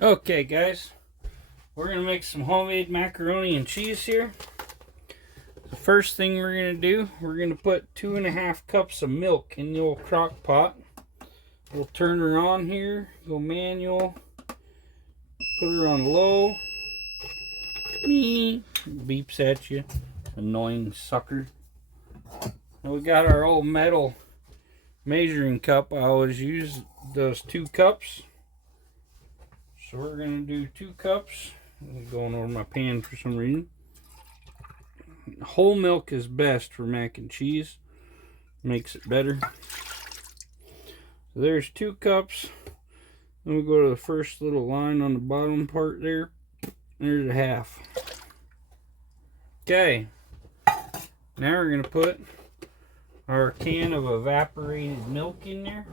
Okay guys, we're going to make some homemade macaroni and cheese here. The first thing we're going to do, we're going to put 2.5 cups of milk in the old crock pot. We'll turn her on here, go manual, put her on low. Beeps at you, annoying sucker. And we got our old metal measuring cup. I always use those 2 cups. So we're going to do 2 cups. I'm going over my pan for some reason. Whole milk is best for mac and cheese. Makes it better. So there's 2 cups. Then we go to the first little line on the bottom part there. There's a half. Okay. Now we're going to put our can of evaporated milk in there.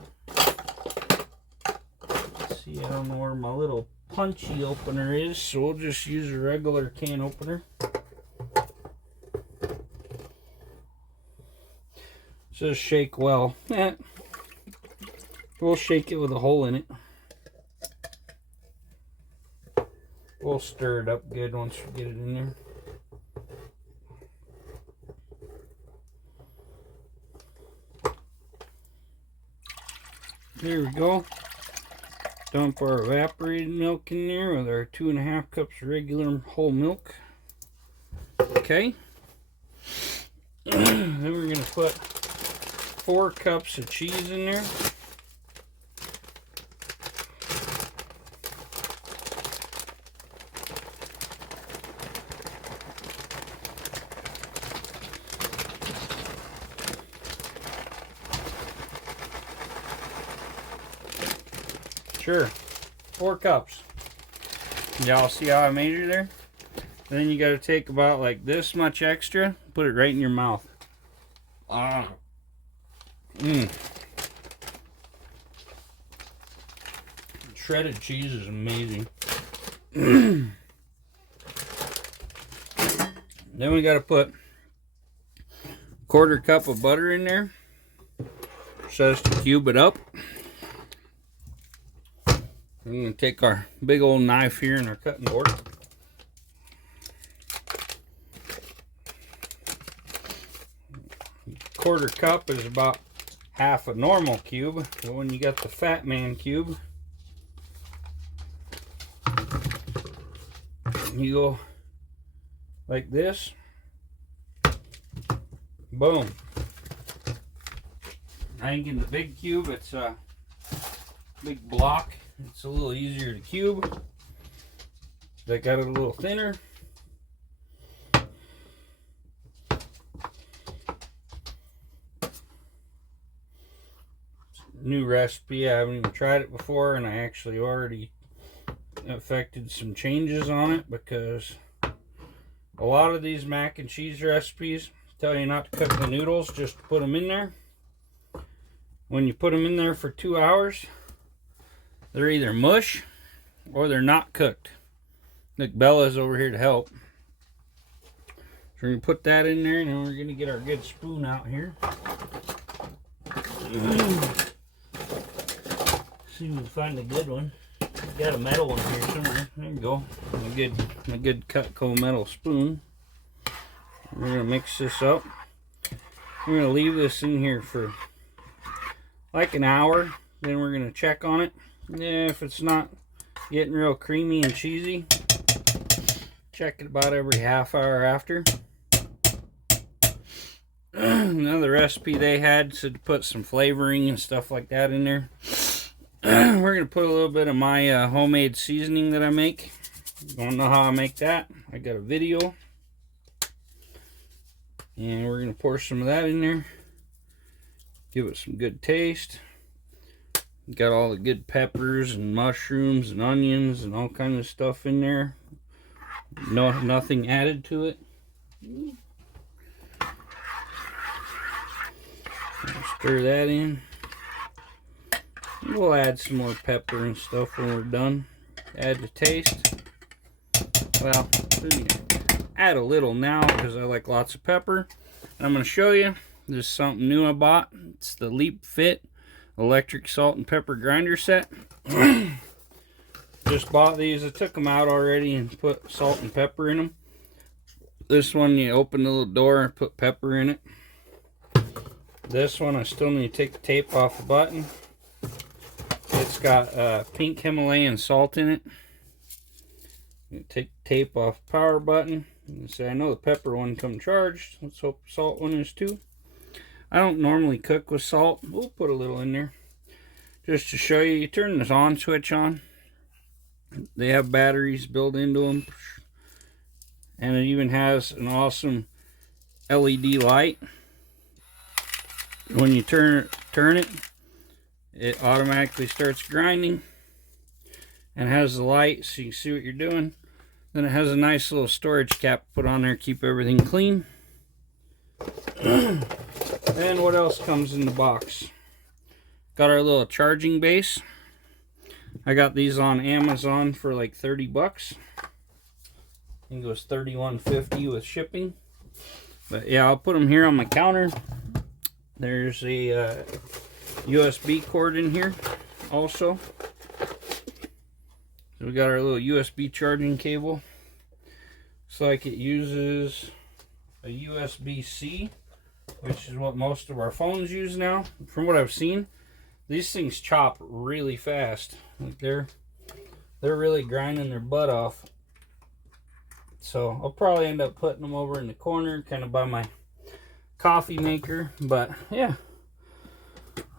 I don't know where my little punchy opener is, so we'll just use a regular can opener. Says shake well. We'll shake it with a hole in it. We'll stir it up good once we get it in there. There we go. Dump our evaporated milk in there with our 2.5 cups of regular whole milk. Okay. Then we're going to put 4 cups of cheese in there. Sure, 4 cups. Y'all see how I measure there? Then you got to take about like this much extra, put it right in your mouth. Shredded cheese is amazing. Then we got to put 1/4 cup of butter in there. Says to cube it up. We're going to take our big old knife here and our cutting board. Quarter cup is about half a normal cube. But when you got the fat man cube, you go like this. Boom. I think in the big cube, it's a big block. It's a little easier to cube. They got it a little thinner. New recipe. I haven't even tried it before, and I actually already effected some changes on it because a lot of these mac and cheese recipes tell you not to cook the noodles, just put them in there. When you put them in there for 2 hours, they're either mush or they're not cooked. Look, Bella's over here to help. So we're going to put that in there, and then we're going to get our good spoon out here. See if we can find a good one. Got a metal one here somewhere. There we go. A good Cutco metal spoon. We're going to mix this up. We're going to leave this in here for like an hour. Then we're going to check on it. Yeah, if it's not getting real creamy and cheesy, check it about every half hour after. Another recipe they had said to put some flavoring and stuff like that in there. We're going to put a little bit of my homemade seasoning that I make. Don't know how I make that. I got a video. And we're going to pour some of that in there. Give it some good taste. Got all the good peppers and mushrooms and onions and all kinds of stuff in there. Nothing added to it. Stir that in. We'll add some more pepper and stuff when we're done. Add the taste. Well, add a little now because I like lots of pepper. And I'm going to show you. This is something new I bought. It's the Leap Fit electric salt and pepper grinder set. Just bought these. I took them out already and put salt and pepper in them. This one, you open the little door and put pepper in it. This one, I still need to take the tape off the button. It's got pink Himalayan salt in it. You take the tape off the power button. And say, I know the pepper one comes charged. Let's hope the salt one is too. I don't normally cook with salt. We'll put a little in there. Just to show you, you turn this on switch on. They have batteries built into them. And it even has an awesome LED light. When you turn it, it automatically starts grinding. And has the light so you can see what you're doing. Then it has a nice little storage cap put on there to keep everything clean. And what else comes in the box? Got our little charging base. I got these on Amazon for like 30 bucks. I think it was $31.50 with shipping. But yeah, I'll put them here on my counter. There's a USB cord in here also. So we got our little USB charging cable. Looks like it uses a USB-C, which is what most of our phones use now. From what I've seen, these things chop really fast. Like they're really grinding their butt off. So I'll probably end up putting them over in the corner, kind of by my coffee maker. But yeah,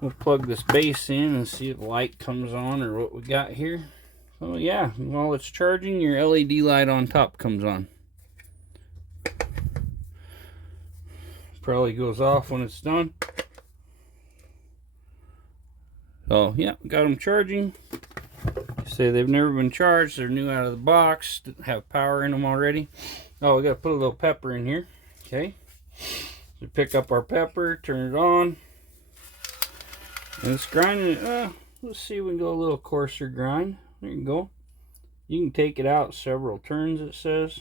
we'll plug this base in and see if the light comes on or what we got here. Oh yeah, while it's charging, your LED light on top comes on. Probably goes off when it's done. So yeah, got them charging. Say they've never been charged, they're new out of the box, didn't have power in them already. Oh, we got to put a little pepper in here. Okay, so pick up our pepper, turn it on, and it's grinding it. Let's see if we can go a little coarser grind. There you go. You can take it out several turns, it says.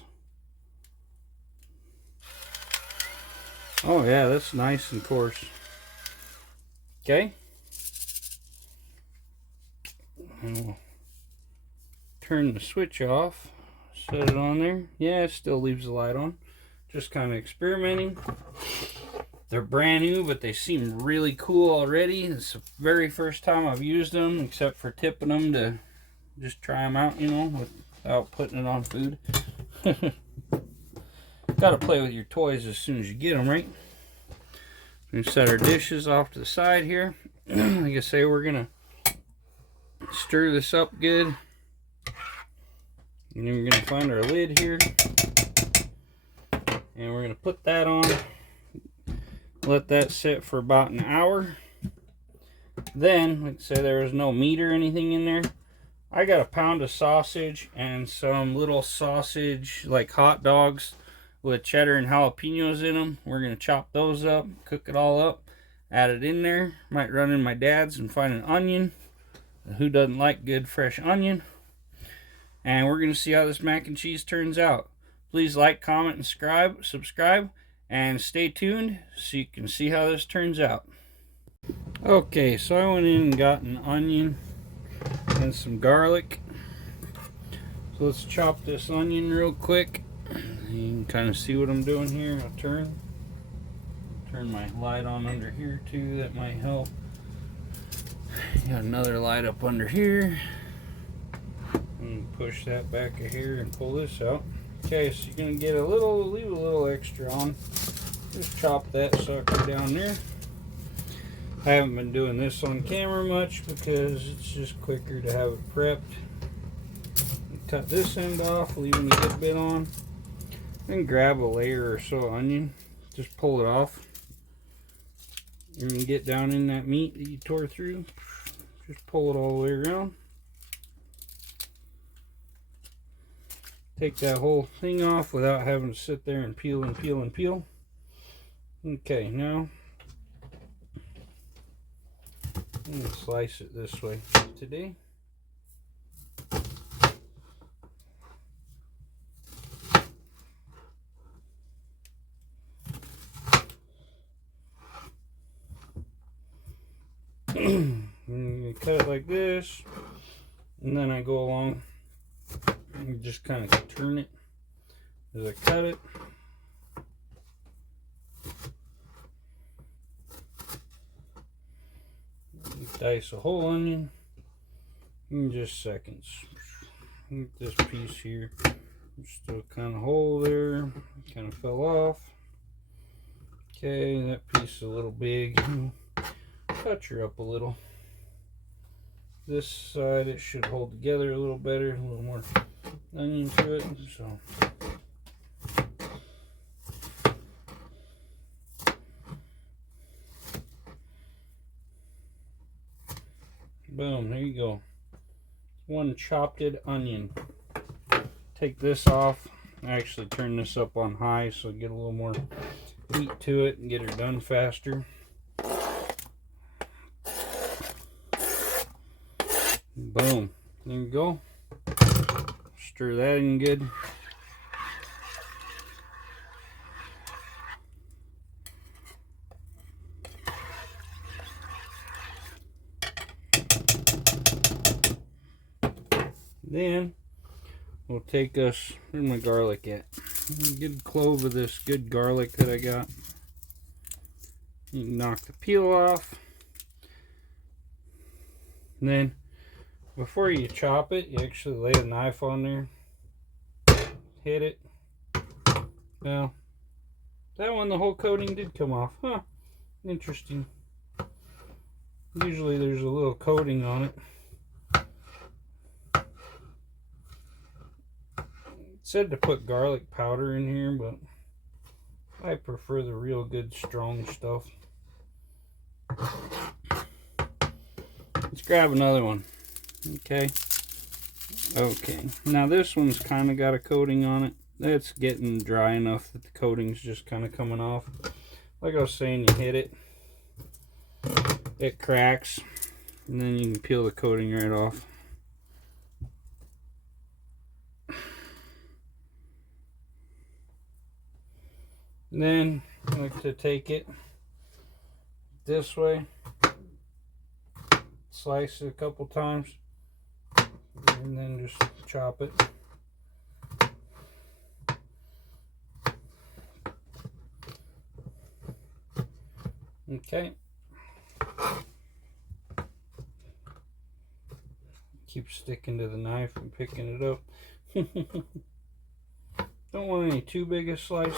Oh yeah, that's nice and coarse. Okay. And we'll turn the switch off. Set it on there. Yeah, it still leaves the light on. Just kind of experimenting. They're brand new, but they seem really cool already. It's the very first time I've used them, except for tipping them to just try them out, you know, without putting it on food. Got to play with your toys as soon as you get them, right? We set our dishes off to the side here. Like I say, we're going to stir this up good. And then we're going to find our lid here. And we're going to put that on. Let that sit for about an hour. Then, like I say, there was no meat or anything in there. I got a pound of sausage and some little sausage, like hot dogs, with cheddar and jalapenos in them. We're going to chop those up, cook it all up, add it in there. Might run in my dad's and find an onion. Who doesn't like good fresh onion? And we're going to see how this mac and cheese turns out. Please like, comment, and subscribe, and stay tuned so you can see how this turns out. Okay, so I went in and got an onion and some garlic. So let's chop this onion real quick. You can kind of see what I'm doing here. I'll turn my light on under here too. That might help. Got another light up under here. And push that back here and pull this out. Okay, so you're gonna get leave a little extra on. Just chop that sucker down there. I haven't been doing this on camera much because it's just quicker to have it prepped. Cut this end off, leaving a good bit on. Then grab a layer or so of onion. Just pull it off. You can get down in that meat that you tore through. Just pull it all the way around. Take that whole thing off without having to sit there and peel and peel and peel. Okay, now I'm going to slice it this way today. And you cut it like this, and then I go along You just kind of turn it as I cut it. Dice a whole onion in just seconds. This piece here, still kind of hole there, kind of fell off. Okay, that piece is a little big. Touch her up a little. This side, it should hold together a little better, a little more onion to it. So, boom, there you go. One chopped onion. Take this off. I actually turn this up on high so get a little more heat to it and get her done faster. Boom. There you go. Stir that in good. Then we'll take us, where's my garlic at? A good clove of this good garlic that I got. You can knock the peel off. And then before you chop it, you actually lay a knife on there. Hit it. Well, that one, the whole coating did come off. Huh. Interesting. Usually there's a little coating on it. It said to put garlic powder in here, but I prefer the real good strong stuff. Let's grab another one. Okay. Now this one's kind of got a coating on it. It's getting dry enough that the coating's just kind of coming off. Like I was saying, you hit it, it cracks, and then you can peel the coating right off. And then I like to take it this way, slice it a couple times, and then just chop it. Okay. Keep sticking to the knife and picking it up. Don't want any too big of slices,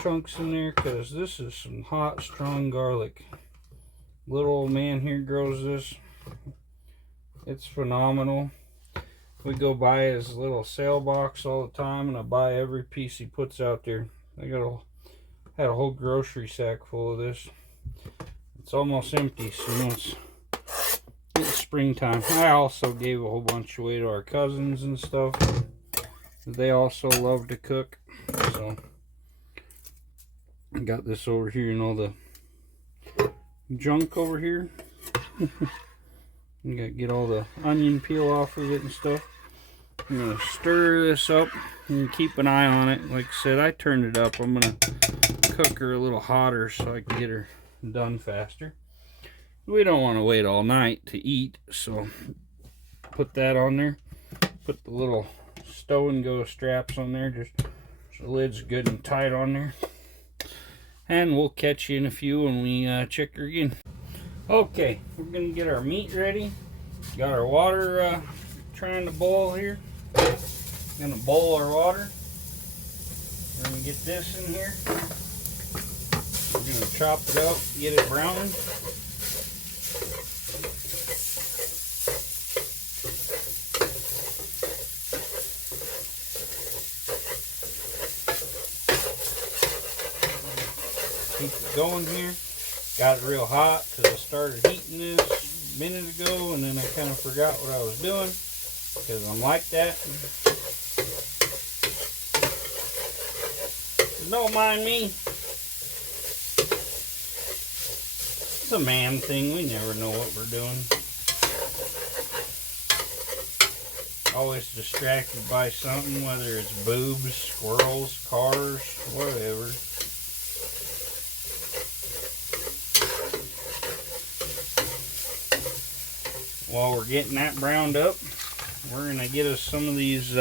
chunks in there, because this is some hot, strong garlic. Little old man here grows this. It's phenomenal. We go by his little sale box all the time, and I buy every piece he puts out there. I had a whole grocery sack full of this. It's almost empty, so it's springtime. I also gave a whole bunch away to our cousins and stuff. They also love to cook, so I got this over here and all the junk over here. You gotta get all the onion peel off of it and stuff. I'm gonna stir this up and keep an eye on it. Like I said, I turned it up. I'm gonna cook her a little hotter so I can get her done faster. We don't want to wait all night to eat, so put that on there. Put the little stow and go straps on there, just so the lid's good and tight on there. And we'll catch you in a few when we check her again. Okay, we're gonna get our meat ready. Got our water trying to boil here. Gonna boil our water. We're gonna get this in here. We're gonna chop it up, get it browning. Keep it going here. Got it real hot because I started heating this a minute ago, and then I kind of forgot what I was doing because I'm like that. Don't mind me. It's a man thing. We never know what we're doing. Always distracted by something, whether it's boobs, squirrels, cars, whatever. While we're getting that browned up, we're gonna get us some of these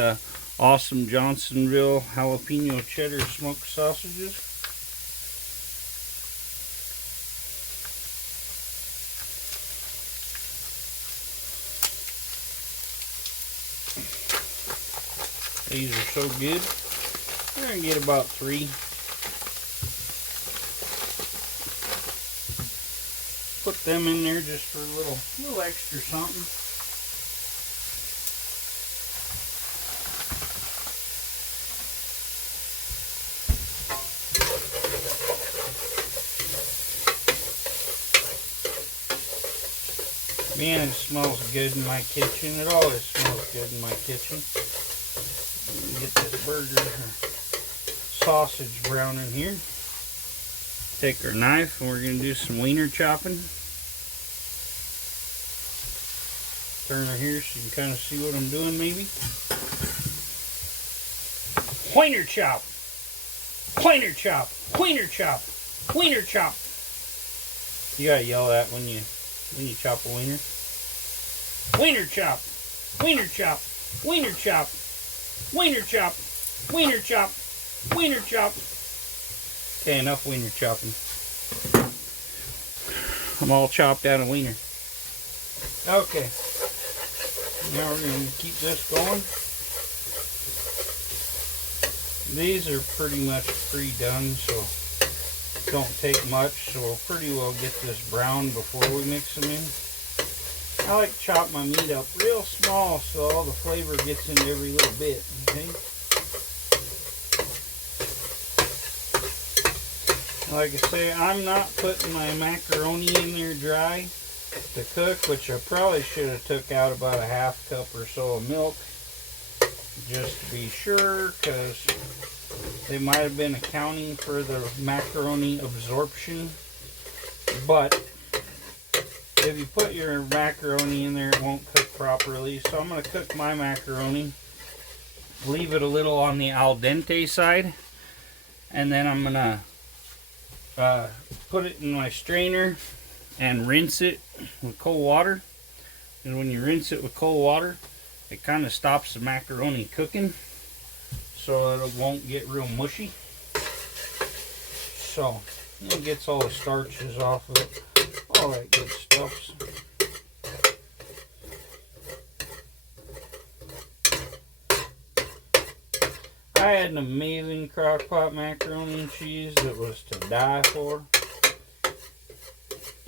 awesome Johnsonville jalapeno cheddar smoked sausages. These are so good. We're gonna get about 3. Put them in there just for a little extra something. Man, it smells good in my kitchen. It always smells good in my kitchen. Get this burger or sausage brown in here. Take our knife and we're going to do some wiener chopping. Turn her here so you can kind of see what I'm doing maybe. Wiener chop! Wiener chop! Wiener chop! Wiener chop! You gotta yell that when you chop a wiener. Wiener chop! Wiener chop! Wiener chop! Wiener chop! Wiener chop! Wiener chop! Okay, enough wiener chopping. I'm all chopped out of wiener. Okay. Now we're going to keep this going. These are pretty much pre-done, so don't take much. So we'll pretty well get this brown before we mix them in. I like to chop my meat up real small so all the flavor gets into every little bit. Okay. Like I say, I'm not putting my macaroni in there dry to cook, which I probably should have took out about a half cup or so of milk just to be sure, because they might have been accounting for the macaroni absorption. But if you put your macaroni in there, it won't cook properly. So I'm going to cook my macaroni, leave it a little on the al dente side, and then I'm going to put it in my strainer and rinse it with cold water. And when you rinse it with cold water, it kind of stops the macaroni cooking, so it won't get real mushy. So it gets all the starches off of it, all that good stuff. I had an amazing crock pot macaroni and cheese that was to die for,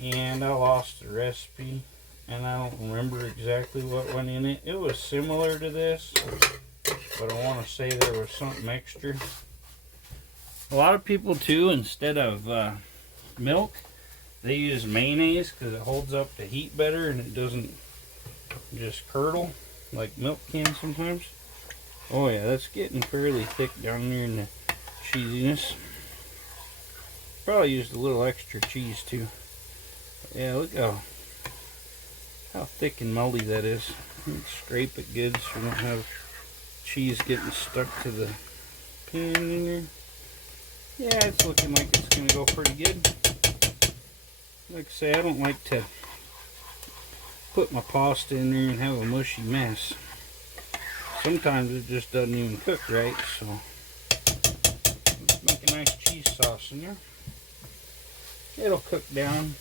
and I lost the recipe and I don't remember exactly what went in it. It was similar to this, but I want to say there was something extra. A lot of people too, instead of milk, they use mayonnaise because it holds up the heat better and it doesn't just curdle like milk can sometimes. Oh yeah, that's getting fairly thick down there in the cheesiness. Probably used a little extra cheese too. But yeah, look how thick and melty that is. Scrape it good so we don't have cheese getting stuck to the pan in there. Yeah, it's looking like it's going to go pretty good. Like I say, I don't like to put my pasta in there and have a mushy mess. Sometimes it just doesn't even cook right, so let's make a nice cheese sauce in there. It'll cook down.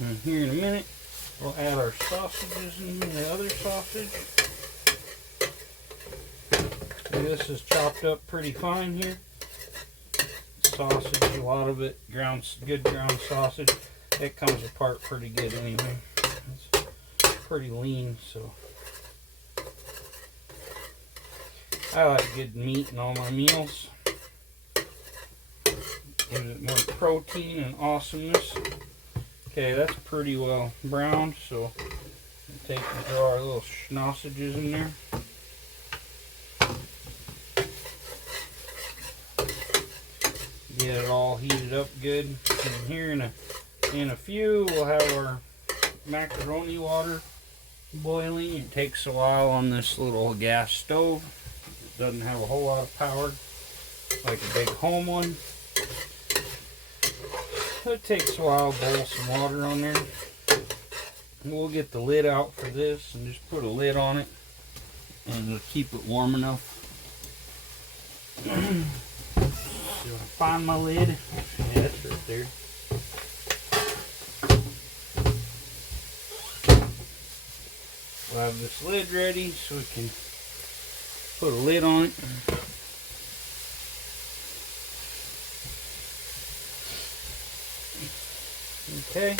And here in a minute, we'll add our sausages in the other sausage. And this is chopped up pretty fine here. Sausage, a lot of it, good ground sausage. It comes apart pretty good anyway. It's pretty lean, so I like good meat in all my meals. Gives it more protein and awesomeness. Okay, that's pretty well browned, so we'll take and throw our little sausages in there. Get it all heated up good. And here in a few, we'll have our macaroni water boiling. It takes a while on this little gas stove. It doesn't have a whole lot of power like a big home one. It takes a while to boil some water on there. we'll get the lid out for this and just put a lid on it, and it'll keep it warm enough. So I find my lid. Yeah, it's right there. We'll have this lid ready so we can put a lid on it. Okay.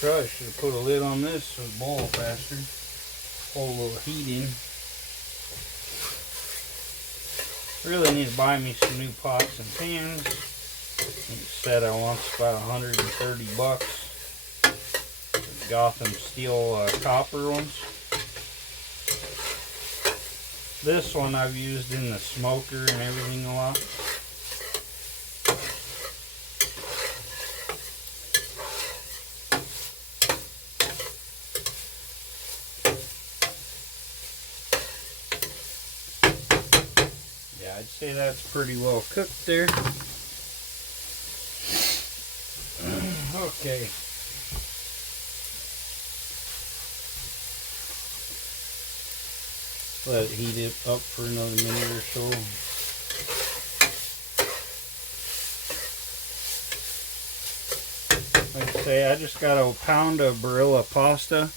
Probably should have put a lid on this so it boil faster. Hold a little heat in. Really need to buy me some new pots and pans. It said I want about 130 bucks. Gotham steel copper ones. This one I've used in the smoker and everything a lot. Yeah, I'd say that's pretty well cooked there. Okay. Let it heat it up for another minute or so. Like I say, I just got a pound of Barilla pasta,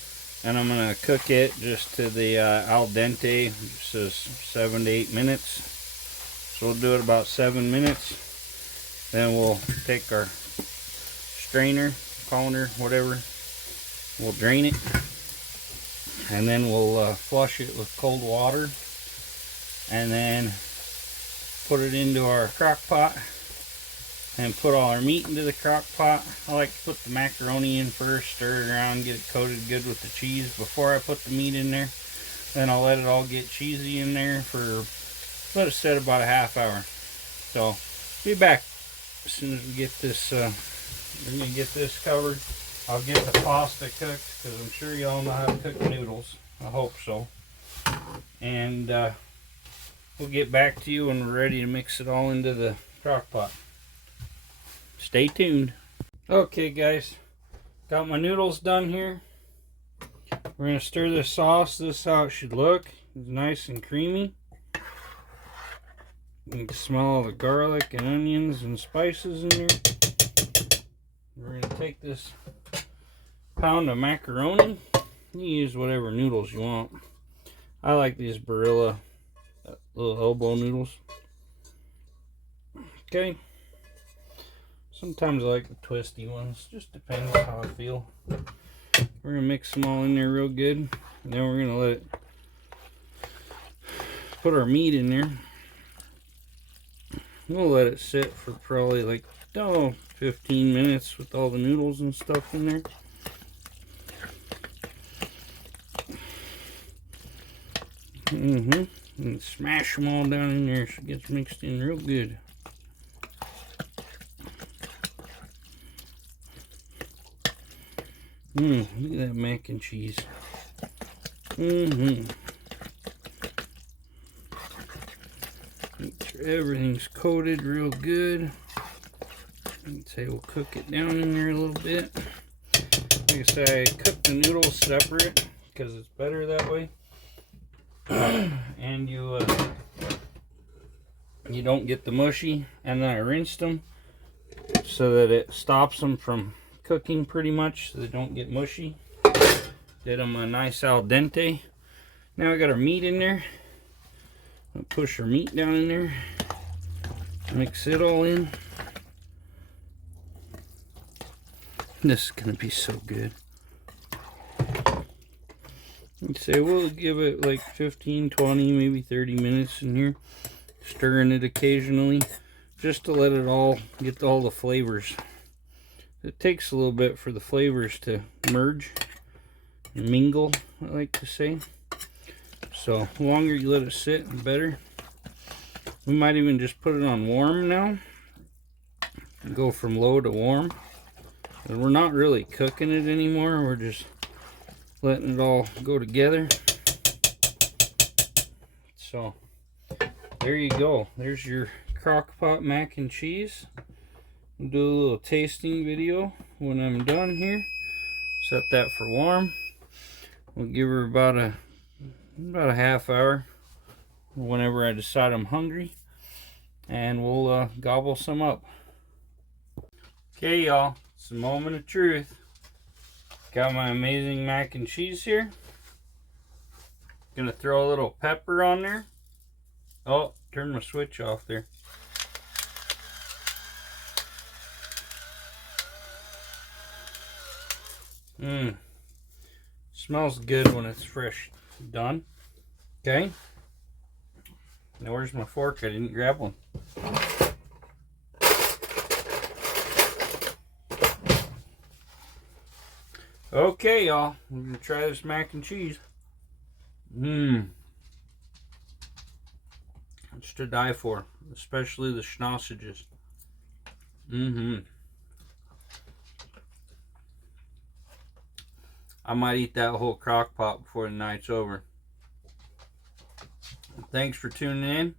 and I'm going to cook it just to the al dente. It says 7 to 8 minutes. So we'll do it about 7 minutes. Then we'll take our strainer, colander, whatever. We'll drain it. And then we'll flush it with cold water, and then put it into our crock pot and put all our meat into the crock pot. I like to put the macaroni in first, stir it around, get it coated good with the cheese before I put the meat in there. Then I'll let it all get cheesy in there for, let it set about a half hour. So be back as soon as we get this we're gonna get this covered. I'll get the pasta cooked, because I'm sure y'all know how to cook noodles. I hope so. And we'll get back to you when we're ready to mix it all into the crock pot. Stay tuned. Okay guys, got my noodles done here. We're going to stir this sauce. This is how it should look. It's nice and creamy. You can smell all the garlic and onions and spices in there. We're going to take this pound of macaroni. You can use whatever noodles you want. I like these Barilla little elbow noodles. Okay. Sometimes I like the twisty ones. Just depends on how I feel. We're going to mix them all in there real good. And then we're going to let it put our meat in there. We'll let it sit for probably like 15 minutes with all the noodles and stuff in there. And smash them all down in there so it gets mixed in real good. Look at that mac and cheese. Make sure everything's coated real good. I'd say we'll cook it down in there a little bit. Like I say, I cook the noodles separate because it's better that way. And you don't get the mushy. And then I rinsed them so that it stops them from cooking pretty much, so they don't get mushy. Did them a nice al dente. Now we got our meat in there. I'll push our meat down in there. Mix it all in. This is gonna be so good. I'd say we'll give it like 15, 20, maybe 30 minutes in here. Stirring it occasionally, just to let it all get all the flavors. It takes a little bit for the flavors to merge and mingle, I like to say. So the longer you let it sit, the better. We might even just put it on warm now. Go from low to warm. And we're not really cooking it anymore. We're just letting it all go together. So there you go. There's your crock pot mac and cheese. We'll do a little tasting video when I'm done here. Set that for warm. We'll give her about a half hour whenever I decide I'm hungry, and we'll gobble some up. Okay, y'all, it's a moment of truth. Got my amazing mac and cheese here. Gonna throw a little pepper on there. Oh, turn my switch off there. Smells good when it's fresh done. Okay. Now where's my fork? I didn't grab one. Okay, y'all. We're gonna try this mac and cheese. It's to die for, especially the sausages. I might eat that whole crock pot before the night's over. Thanks for tuning in.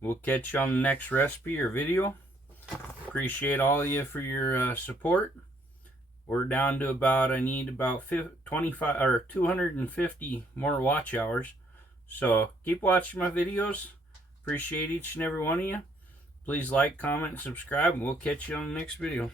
We'll catch you on the next recipe or video. Appreciate all of you for your support. We're down to I need about 25 or 250 more watch hours. So keep watching my videos. Appreciate each and every one of you. Please like, comment, and subscribe, and we'll catch you on the next video.